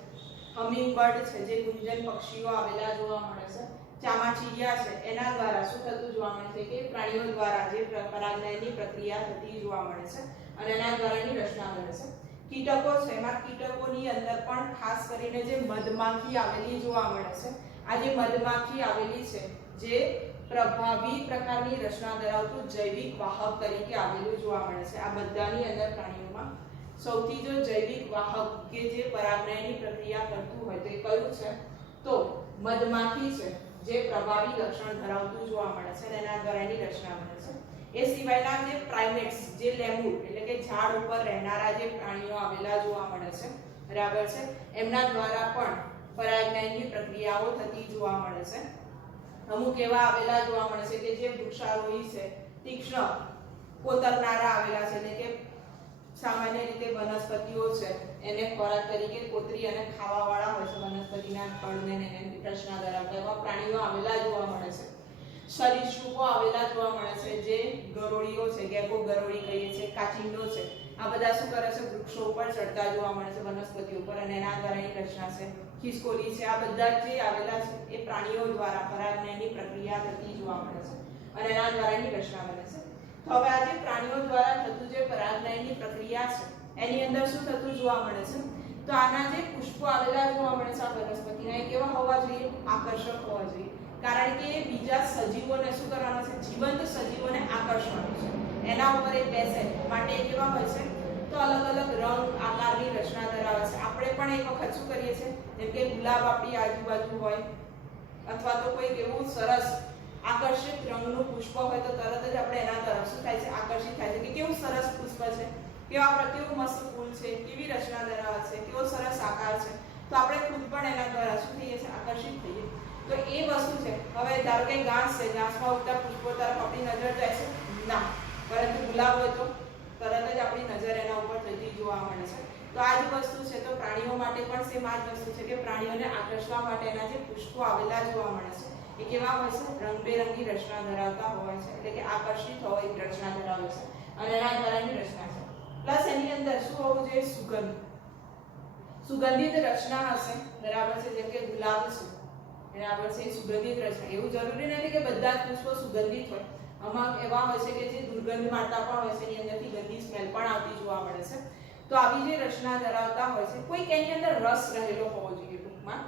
હમિંગબર્ડ છે જે ગુંજન પક્ષીઓ આવેલા જોવા મળે છે, ચામાચીડિયા છે, એના દ્વારા શું થતું જોવા મળે છે કે પ્રાણીઓ દ્વારા જે પરાગનયનની પ્રક્રિયા થતી જોવા મળે છે, અને એના દ્વારાની રચના બને છે. કીટકો છે, એમાં કીટકોની અંદર પણ ખાસ કરીને જે મધમાખી આવેલી જોવા મળે છે, આ જે મધમાખી આવેલી છે જે પ્રભાવી પ્રકારની રચના ધરાવતું જૈવિક વાહક તરીકે આવેલું જોવા મળે છે. આ બધાની અંદર પ્રાણીઓમાં સૌથી જો જૈવિક વાહક કે જે પરાગનયનની પ્રક્રિયા કરતું હોય તો એ કયું છે, તો મધમાખી છે જે પ્રભાવી લક્ષણ ધરાવતું જોવા મળે છે અને એના દ્વારા એની રચના બને છે. એ સિવાયના જે પ્રાઇમેટ્સ, જે લેમુર એટલે કે ઝાડ ઉપર રહેનારા જે પ્રાણીઓ આવેલા જોવા મળે છે, બરાબર છે, એમના દ્વારા પણ પરાગનયનની પ્રક્રિયાઓ થતી જોવા મળે છે. અમુક એવા આવેલા જોવા મળે છે કે જે વૃક્ષારોહી છે, તીક્ષ્ણ કોતરનારા આવેલા છે, એટલે કે સામાન્ય રીતે વનસ્પતિઓ છે એને ખોરાક તરીકે કોતરી અને ખાવાવાળા હોય છે, વનસ્પતિના ફળને એને રચના ધરાવતા એવા પ્રાણીઓ આવેલા જોવા મળે છે. સરીસૃપો આવેલા જોવા મળે છે, જે ગરોળીઓ છે, ગેકો ગરોળી કહીએ છીએ, કાચિંડો છે, આ બધા શું કરે છે, વૃક્ષો ઉપર ચડતા જોવા મળે છે, વનસ્પતિઓ ઉપર, અને એના દ્વારા એની રચના છે. ખિસકોલી છે, આ બધા જે આવેલા છે એ પ્રાણીઓ દ્વારા પરાગનયનની પ્રક્રિયા થતી જોવા મળે છે અને એના દ્વારા એની રચના બને છે. તો હવે આ જે પ્રાણીઓ દ્વારા થતું જે પરાગનયનની પ્રક્રિયા છે એની અંદર શું થતું જોવા મળે છે, તો આના જે પુષ્પો આવેલા જોવા મળે છે આ વનસ્પતિના, એ કેવા હોવા જોઈએ, આકર્ષક હોવા જોઈએ, કારણ કે બીજા સજીવોને શું કરવાનો છે, જીવંત સજીવોને આકર્ષવાનું છે, એના ઉપર એ બેસે માટે એ કેવા હોય છે, તો અલગ અલગ રંગ આકારની રચના ધરાવે છે. આપણે પણ એક વખત શું કરીએ છીએ, જેમ કે ગુલાબ આપણી આજુબાજુ હોય અથવા તો કોઈ એવું સરસ આકર્ષિત રંગનું પુષ્પ હોય તો તરત જ આપણે એના તરફ શું થાય છે, આકર્ષિત થાય છે કે કેવું સરસ પુષ્પ છે, કેવું મસ્ત ફૂલ છે, કેવી રચના ધરાવે છે, કેવો સરસ આકાર છે, તો આપણે ખુદ પણ એના દ્વારા શું થઈએ છીએ, આકર્ષિત થઈએ. તો એ વસ્તુ છે. હવે ધારો કે ઘાસ છે, ઘાસમાં ઉગતા પુષ્પો તરફ આપણી નજર જાય છે ના, પરંતુ ગુલાબ હોય તો તરત જ આપણી નજર એના ઉપર થતી જોવા મળે છે. તો આ જ વસ્તુ છે. તો પ્રાણીઓ માટે પણ સેમ આ જ વસ્તુ છે કે પ્રાણીઓને આકર્ષવા માટેના જે પુષ્પો આવેલા જોવા મળે છે એ કેવા હોય છે, રંગબેરંગી રચના ધરાવતા હોય છે, એટલે કે આકર્ષિત હોય એ રચના ધરાવે છે અને એના દ્વારાની રચના છે. પ્લસ એની અંદર શું હોવું જોઈએ, સુગંધ, સુગંધિત રચના હશે, બરાબર છે, જેમ કે ગુલાબ છે, બરાબર છે, સુગંધિત રચના. એવું જરૂરી નથી કે બધા જ પુષ્પો સુગંધિત હોય, અમુક એવા હોય છે કે જે દુર્ગંધ મારતા પણ હોય છે, એની અંદરથી ગંદી સ્મેલ પણ આવતી જોવા મળે છે. તો આવી જે રચના ધરાવતા હોય છે, કોઈક એની અંદર રસ રહેલો હોવો જોઈએ ટૂંકમાં,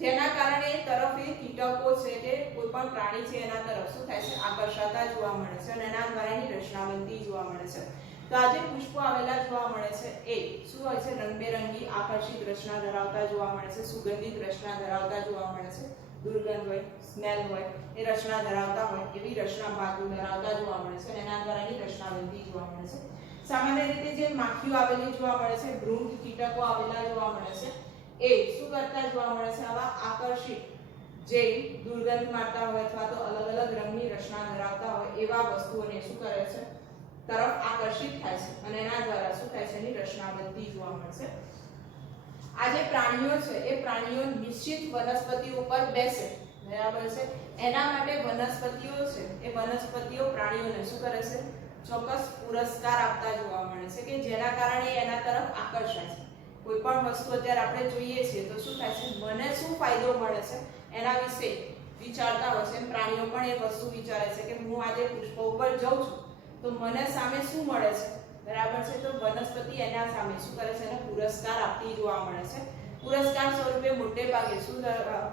જેના કારણે એ તરફ એ કીટકો છે કે કોઈ પણ પ્રાણી છે એના તરફ શું થાય છે, આકર્ષાતા જોવા મળે છે અને એના દ્વારા એની રચના બનતી જોવા મળે છે. તો આ જે પુષ્પો આવેલા જોવા મળે છે એ શું હોય છે, રંગબેરંગી આકર્ષિત રચના ધરાવતા જોવા મળે છે, સુગંધિત રચના ધરાવતા જોવા મળે છે, દુર્ગંધ હોય, સ્મેલ હોય, એ રચના ધરાવતા હોય એવી રચના ભાગો ધરાવતા જોવા મળે છે અને એના દ્વારા એની રચના બનતી જોવા મળે છે. સામાન્ય રીતે જે માખીઓ આવેલી જોવા મળે છે, ભૃંગ કીટકો આવેલા જોવા મળે છે, એ શું કરતા જોવા મળે છે, આવા આકર્ષિત જે દુર્ગંધ મારતા હોય અથવા તો અલગ અલગ રંગની રચના ધરાવતા હોય એવા વસ્તુઓને શું કરે છે, તરફ આકર્ષિત થાય છે અને એના દ્વારા શું થાય છે, એની રચના બનતી જોવા મળશે. આ જે પ્રાણીઓ છે એ પ્રાણીઓ નિશ્ચિત વનસ્પતિ ઉપર બેસે, બરાબર છે, એના માટે વનસ્પતિઓ છે એ વનસ્પતિઓ પ્રાણીઓને શું કરે છે, ચોક્કસ પુરસ્કાર આપતા જોવા મળે છે કે જેના કારણે એના તરફ આકર્ષાય છે. કોઈ પણ વસ્તુ અત્યારે આપણે જોઈએ છીએ તો શું થાય છે, મને શું ફાયદો મળે છે એના વિશે વિચારતા હોય છે, પ્રાણીઓ પણ એ વસ્તુ વિચારે છે કે હું આજે પુષ્પ ઉપર જઉં છું તો મને સામે શું મળે છે, બરાબર છે. તો વનસ્પતિ એના સામે શું કરે છે, એને પુરસ્કાર આપતી જોવા મળે છે. પુરસ્કાર સ્વરૂપે મોટે ભાગે શું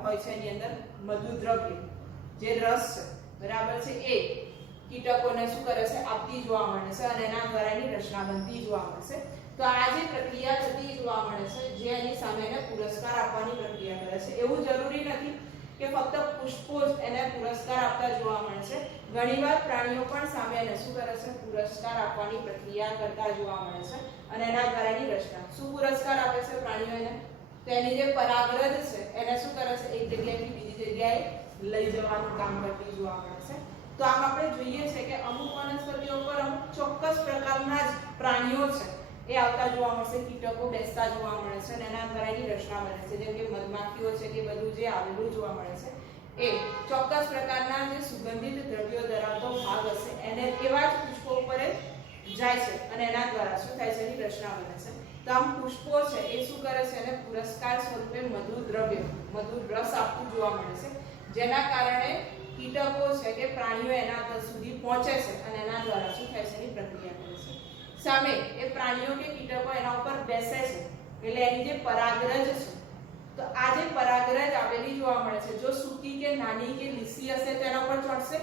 હોય છે, એની અંદર મધુદ્રવ્ય, જે રસ છે, બરાબર છે, એ કીટકોને શું કરે છે, આપતી જોવા મળે છે અને એના દ્વારા એની રચના બનતી જોવા મળે છે. તો આ જે પ્રક્રિયા થતી જોવા મળે છે, જે એની સામે એને પુરસ્કાર આપવાની પ્રક્રિયા કરે છે. એવું જરૂરી નથી કે ફક્ત પુષ્પો જ એને પુરસ્કાર આપતા જોવા મળે છે, ઘણીવાર પ્રાણીઓ પણ સામે એને શું કરે છે, પુરસ્કાર આપવાની પ્રક્રિયા કરતા જોવા મળે છે અને એના દ્વારા એની રચના. શું પુરસ્કાર આપે છે પ્રાણીઓ એને, તેની જે પરાગરજ છે એને શું કરે છે, એક જગ્યાએથી બીજી જગ્યાએ લઈ જવાનું કામ કરતી જોવા મળે છે. તો આમ આપણે જોઈએ છે કે અમુક વનસ્પતિઓ પર અમુક ચોક્કસ પ્રકારના જ પ્રાણીઓ છે એ આવતા જોવા મળશે, કીટકો બેસતા જોવા મળે છે અને એના દ્વારા એની રચના બને છે. જેમ કે મધમાખીઓ છે કે બધું જે આવેલું જોવા મળે છે એ ચોક્કસ પ્રકારના જે સુગંધિત દ્રવ્યો ધરાવતો ભાગ હશે એને એવા જ પુષ્પો ઉપર જાય છે અને એના દ્વારા શું થાય છે, એની રચના બને છે. તો આમ પુષ્પો છે એ શું કરે છે, એને પુરસ્કાર સ્વરૂપે મધુર દ્રવ્ય, મધુર રસ આપતું જોવા મળે છે, જેના કારણે કીટકો છે કે પ્રાણીઓ એના સુધી પહોંચે છે અને એના દ્વારા શું થાય છે, એની પ્રક્રિયા કરે છે. સામે એ પ્રાણીઓ કે કીટકો એના ઉપર બેસે છે એટલે એની જે પરાગરજ છે, તો આ જે પરાગરજ આવેલી જોવા મળે છે, જો સૂકી કે નાની કે લીસી હશે તો એના ઉપર ચડશે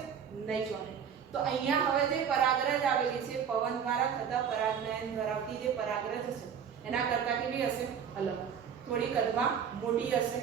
નહીં ચડે. તો અહીંયા હવે જે પરાગરજ આવેલી છે, પવન દ્વારા થતા પરાગનયન ધરાવતી જે પરાગરજ છે એના કરતા કેવી હશે, અલગ, થોડી કદમાં મોટી હશે.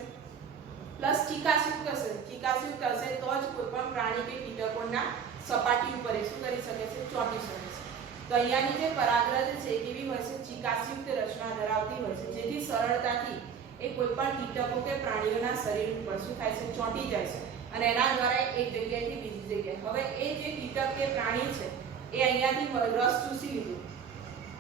પ્લસ ચિકાસયુક્ત હશે, ચિકાસયુક્ત હશે તો જ કોઈ પણ પ્રાણી કે કીટકોના સપાટી ઉપર એ શું કરી શકે છે, ચોંટી શકે છે. તો અહીંયાની જે પરાગરજ છે એ કેવી હોય છે, ચિકાસયુક્ત રચના ધરાવતી હોય છે, જેથી સરળતાથી એ કોઈ પણ કીટકો કે પ્રાણીઓના શરીર ઉપર શું થાય છે, ચોંટી જાય છે અને એના દ્વારા એક જગ્યાએથી બીજી જગ્યાએ. હવે એ જે કીટક કે પ્રાણી છે એ અહીંયાથી રસ ચૂસી લીધું,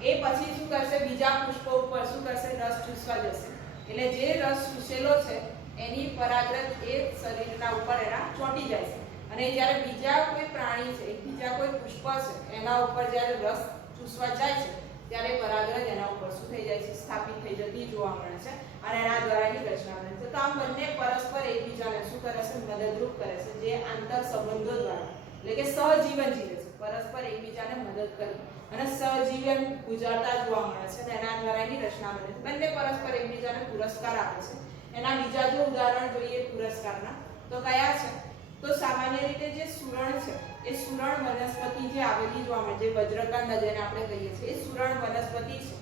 એ પછી શું કરશે, બીજા પુષ્પો ઉપર શું કરશે, રસ ચૂસવા જશે. એટલે જે રસ ચૂસેલો છે એની પરાગરજ એ શરીરના ઉપર એના ચોંટી જાય છે અને જ્યારે બીજા કોઈ પ્રાણી છે, બીજા કોઈ પુષ્પ છે એના ઉપર જ્યારે રસ ચૂસવા જાય છે ત્યારે પરાગરજ એના ઉપર શું થઈ જાય છે, સ્થાપિત થઈ જતી જોવા મળે છે અને એના દ્વારા એની રચના બને છે. તો આમ બંને પરસ્પર એકબીજાને શું કરે છે, મદદરૂપ કરે છે, જે આંતર સંબંધો દ્વારા એટલે કે સહજીવન જીવે છે, પરસ્પર એકબીજાને મદદ કરી અને સહજીવન ગુજારતા જોવા મળે છે અને એના દ્વારા એની રચના બને છે. બંને પરસ્પર એકબીજાને પુરસ્કાર આપે છે. એના બીજા જો ઉદાહરણ જોઈએ પુરસ્કારના તો કયા છે, તો સામાન્ય રીતે જે સુરણ છે એ સુરણ વનસ્પતિ જે આવેલી જોવા મળે, જે વજ્રકાંડ જેને આપણે કહીએ છીએ, એ સુરણ વનસ્પતિ છે.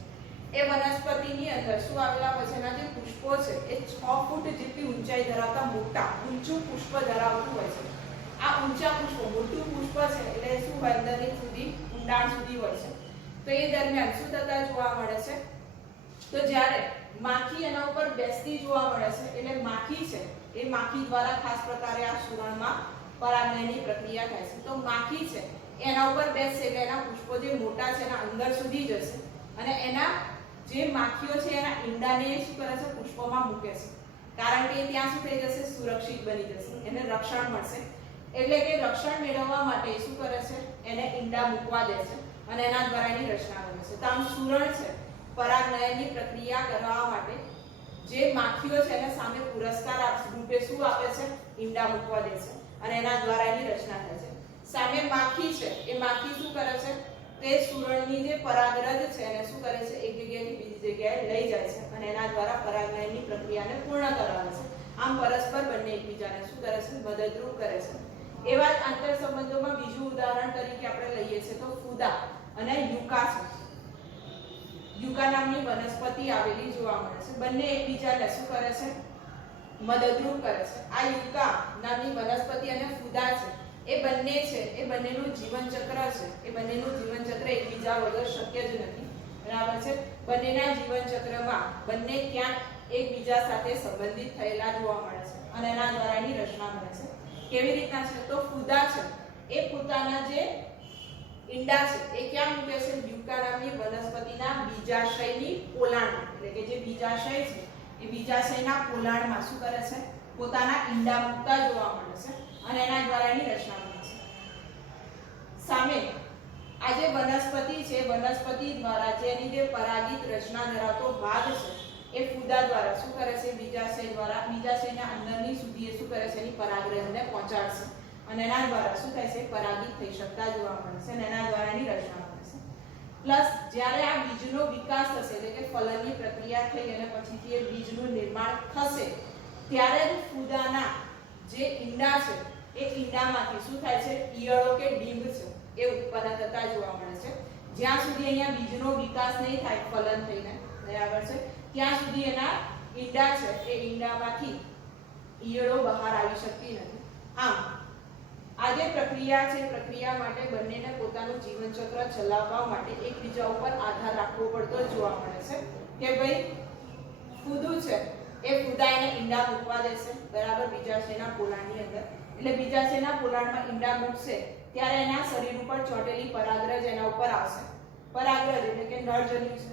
એ વનસ્પતિની અંદર શું આવેલા હોય છે, એના જે પુષ્પો છે એ 6 ફૂટ જેટલી ઊંચાઈ ધરાવતા મોટા ઊંચું પુષ્પ ધરાવતું હોય છે. આ ઊંચા પુષ્પો, મોટું પુષ્પ છે એટલે શું હોય, અંદરની સુધી ઊંડાણ સુધી હોય છે. તો એ દરમિયાન શું થતા જોવા મળે છે, તો જ્યારે માખી એના ઉપર બેસતી જોવા મળે છે, એટલે માખી છે એ માખી દ્વારા ખાસ પ્રકારે આ સુરણમાં પરાગનયનની પ્રક્રિયા થાય છે. તો માખી છે એના ઉપર બેસશે એટલે એના પુષ્પો જે મોટા છે એના અંદર સુધી જશે અને એના જે માખીઓ છે એના ઈંડાને શું કરે છે, પુષ્પોમાં મૂકે છે, કારણ કે ત્યાં શું થઈ જશે, સુરક્ષિત બની જશે, એને રક્ષણ મળશે. એટલે કે રક્ષણ મેળવવા માટે શું કરે છે, એને ઈંડા મૂકવા દે છે અને એના દ્વારા એની રચના બને છે. તો આમ સુરણ છે પરાગનયનની પ્રક્રિયા કરવા માટે જે માખીઓ છે એને સામે પુરસ્કાર રૂપે શું આપે છે, ઈંડા મૂકવા દે છે અને એના દ્વારા એની રચના થાય છે. સામે માખી છે એ માખી શું કરે છે, તે સુરણની જે પરાગરજ છે એને શું કરે છે, એક જગ્યાએથી બીજી જગ્યાએ લઈ જાય છે અને એના દ્વારા પરાગનયનની પ્રક્રિયાને પૂર્ણ કરાવે છે. આમ પરસ્પર બંને એકબીજાને શું કરે છે, મદદરૂપ કરે છે. એવા જ આંતર સંબંધોમાં બીજું ઉદાહરણ તરીકે આપણે લઈએ છીએ તો ફૂદા અને યુકા છે. યુકા નામની વનસ્પતિ આવેલી જોવા મળે છે. બંને એકબીજાને શું કરે છે, મદદરૂપ કરે છે. આ યુકા નામની વનસ્પતિ અને ફૂદા છે એ બંને છે, એ બંનેનું જીવન ચક્ર છે, એ બંનેનું જીવન ચક્ર એકબીજા વગર શક્ય જ નથી, બરાબર છે. બંનેના જીવન ચક્રમાં બંને ક્યાંક એકબીજા સાથે સંબંધિત થયેલા જોવા મળે છે અને એના દ્વારા એની રચના બને છે. કેવી રીતના છે, તો ફૂદા છે એ પોતાના જે ઈંડા છે એ ક્યાં મૂકે છે, યુકા નામની વનસ્પતિના બીજાશયની પોલાણમાં, એટલે કે જે બીજાશય છે એ બીજાશયના પોલાણમાં શું કરે છે, પોતાના ઈંડા મૂકતા જોવા મળે છે અને એના દ્વારા એની રચના બને છે. સામે આ જે વનસ્પતિ છે, વનસ્પતિ દ્વારા જેની જે પરાગિત રચના ધરાવતો ભાગ છે એ ફૂદા દ્વારા શું કરે છે, બીજાશય દ્વારા બીજાશયના અંદરની સુધી એ શું કરે છે, એની પરાગરજને પહોંચાડશે અને એના દ્વારા શું થાય છે, પરાગિત થઈ શકતા જોવા મળે છે અને એના દ્વારા એની રચના બને છે. પ્લસ જ્યારે આ બીજનો વિકાસ થશે, એટલે કે ફલનની પ્રક્રિયા થઈ અને પછીથી એ બીજનું નિર્માણ થશે ત્યારે જ ફૂદાના જે ઈંડા છે એ ઈંડામાંથી શું થાય છે, ઈયળો કે ડીંબ છે એ ઉત્પન્ન થતા જોવા મળે છે. જ્યાં સુધી અહીંયા બીજનો વિકાસ નહીં થાય ફલન થઈને, બરાબર છે, ત્યાં સુધી એના ઈંડા છે એ ઈંડામાંથી ઈયળો બહાર આવી શકતી નથી. આમ આ જે પ્રક્રિયા છે, પ્રક્રિયા માટે બંનેને પોતાનું જીવન ચક્ર ચલાવવા માટે એકબીજા ઉપર આધાર રાખવો પડતો જોવા મળે છે કે ભાઈ ફૂદું છે એ ફૂદા એને ઈંડા મૂકવા દેશે, બરાબર, બીજાશયના પોલાણની અંદર. એટલે બીજાશયના પોલાણમાં ઈંડા મૂકશે ત્યારે એના શરીર ઉપર ચોટેલી પરાગરજ એના ઉપર આવશે. પરાગરજ એટલે કે નરજન્યુ છે.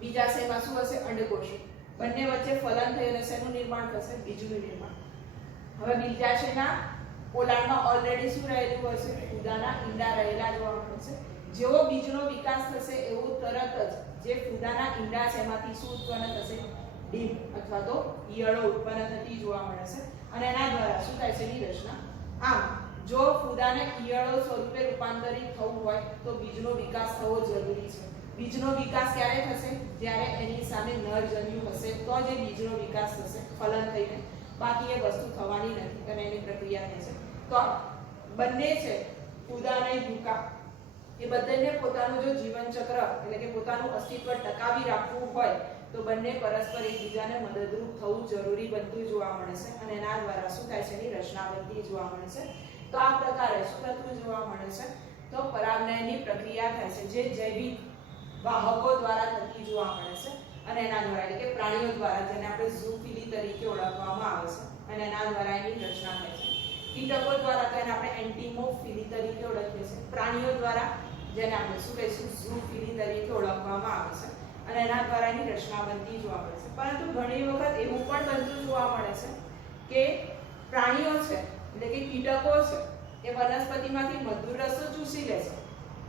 બીજાશયમાં શું હશે, અંડકોષ. બંને વચ્ચે ફલન થઈ અને શેનું નિર્માણ થશે, બીજનું નિર્માણ. હવે બીજાશયના પોલાણમાં ઓલરેડી શું રહેલું હશે, ફૂદાના ઈંડા રહેલા જોવા મળે છે. જેવો બીજનો વિકાસ થશે એવું તરત જ જે ફૂદાના ઈંડા છે એમાંથી શું ઉત્પન્ન થશે, ડીંબ અથવા તો ઈયળો ઉત્પન્ન થતી જોવા મળે છે અને એના દ્વારા શું થાય છે, એની રચના. આમ જો ફૂદાને ઈયળો સ્વરૂપે રૂપાંતરિત થવું હોય તો બીજનો વિકાસ થવો જરૂરી છે. બીજનો વિકાસ ક્યારે થશે, જ્યારે એની સામે નરજન્યુ હશે તો જ બીજનો વિકાસ થશે ફલન થઈને, બાકી એ વસ્તુ થવાની નથી અને એની પ્રક્રિયા થશે. તો બંને છે ફૂદા અને યુકા એ બંનેને પોતાનું જો જીવન ચક્ર એટલે કે પોતાનું અસ્તિત્વ ટકાવી રાખવું હોય તો બંને પરસ્પર એકબીજાને મદદરૂપ થવું જરૂરી બનતું જોવા મળે છે અને એના દ્વારા શું થાય છે, એની રચના બનતી જોવા મળે છે. તો આ પ્રકારે શું થતું જોવા મળે છે, તો પરાગનયનની પ્રક્રિયા થાય છે જે જૈવિક વાહકો દ્વારા થતી જોવા મળે છે અને એના દ્વારા એટલે કે પ્રાણીઓ દ્વારા, જેને આપણે ઝૂફિલી તરીકે ઓળખવામાં આવે છે, અને એના દ્વારા એની રચના થાય છે. કીટકો દ્વારા તો એને આપણે એન્ટિમોફિલી તરીકે ઓળખીએ છીએ. પ્રાણીઓ દ્વારા, જેને આપણે શું કહીશું, ઝૂફિલી તરીકે ઓળખવામાં આવે છે અને એના દ્વારા એની રચના બનતી જોવા મળે છે. પરંતુ ઘણી વખત એવું પણ બનતું જોવા મળે છે કે પ્રાણીઓ છે એટલે કે કીટકો છે એ વનસ્પતિમાંથી મધુર રસો ચૂસી લે છે,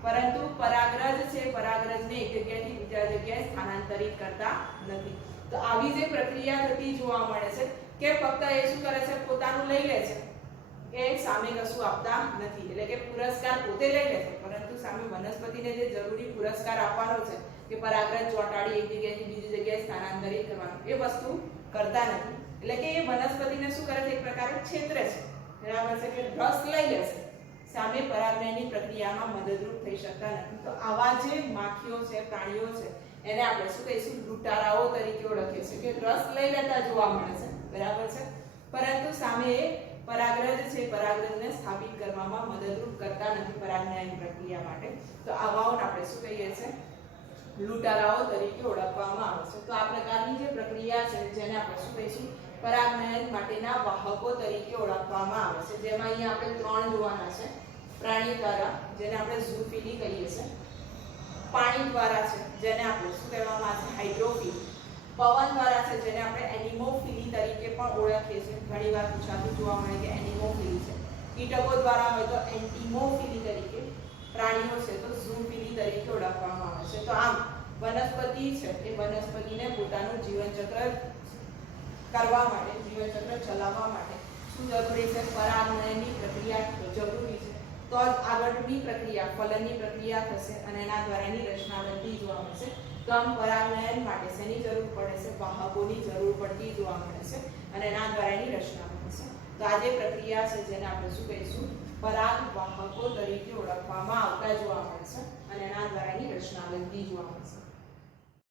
પરંતુ પરાગરજ છે પરાગરજને એક જગ્યાએથી બીજા જગ્યાએ સ્થાનાંતરિત કરતા નથી. તો આવી જે પ્રક્રિયા થતી જોવા મળે છે કે ફક્ત એ શું કરે છે, પોતાનું લઈ લે છે, એ સામે કશું આપતા નથી. એટલે કે પુરસ્કાર પોતે લઈ લે છે, પરંતુ સામે વનસ્પતિને જે જરૂરી પુરસ્કાર આપવાનો છે કે પરાગરજ ચોંટાડી એક જગ્યાએથી બીજી જગ્યાએ સ્થાનાંતરિત કરવાનું, એ વસ્તુ કરતા નથી. એટલે કે એ વનસ્પતિને શું કરે છે, એક પ્રકારે છેતરે છે, બરાબર છે, કે રસ લઈ લે છે, સામે પરાગનયનની પ્રક્રિયામાં મદદરૂપ થઈ શકતા નથી. તો આવા જે માખીઓ છે, પ્રાણીઓ છે, એને આપણે શું કહીશું, લૂંટારાઓ તરીકે ઓળખીએ છીએ, કે રસ લઈ લેતા જોવા મળે છે, બરાબર છે, પરંતુ સામે એ પરાગરજ છે પરાગરજને સ્થાપિત કરવામાં મદદરૂપ કરતા નથી પરાગનયન પ્રક્રિયા માટે. તો આવાઓને આપણે શું કહીએ છીએ, લૂંટારાઓ તરીકે ઓળખવામાં આવે છે. તો આ પ્રકારની જે પ્રક્રિયા છે જેને આપણે શું કહીશું, પરાગનયન માટેના વાહકો તરીકે ઓળખવામાં આવે છે. જેમાં અહીંયા આપણે ત્રણ જોવાના છે. પ્રાણી દ્વારા, જેને આપણે ઝૂફિલી કહીએ છીએ, પાણી દ્વારા છે, જેને આપણે શું કહેવામાં આવે છે, હાઇડ્રોફિલી, પવન દ્વારા છે, જેને આપણે એનિમોફિલી તરીકે પણ ઓળખીએ છીએ. ઘણીવાર પૂછાતું જોવા મળે કે એનિમોફિલી છે. કીટકો દ્વારા હોય તો એન્ટિમોફિલી તરીકે, પ્રાણીઓ છે તો ઝૂફિલી તરીકે ઓળખવામાં આવે છે. તો આમ વનસ્પતિ છે એ વનસ્પતિને પોતાનું જીવનચક્ર કરવા માટે, જીવનચક્ર ચલાવવા માટે શું જરૂરી છે, પરાગનયનની પ્રક્રિયા જરૂરી છે. તો જ આગળની પ્રક્રિયા, ફલનની પ્રક્રિયા થશે અને એના દ્વારા એની રચના બનતી જોવા મળશે. તો આમ પરાગનયન માટે શેની જરૂર પડે છે, વાહકોની જરૂર પડતી જોવા મળે છે અને એના દ્વારા એની રચના બને છે. તો આ જે પ્રક્રિયા છે જેને આપણે શું કહીશું, પરાગ વાહકો તરીકે ઓળખવામાં આવતા જોવા મળે છે અને એના દ્વારા એની રચના બનતી જોવા મળશે.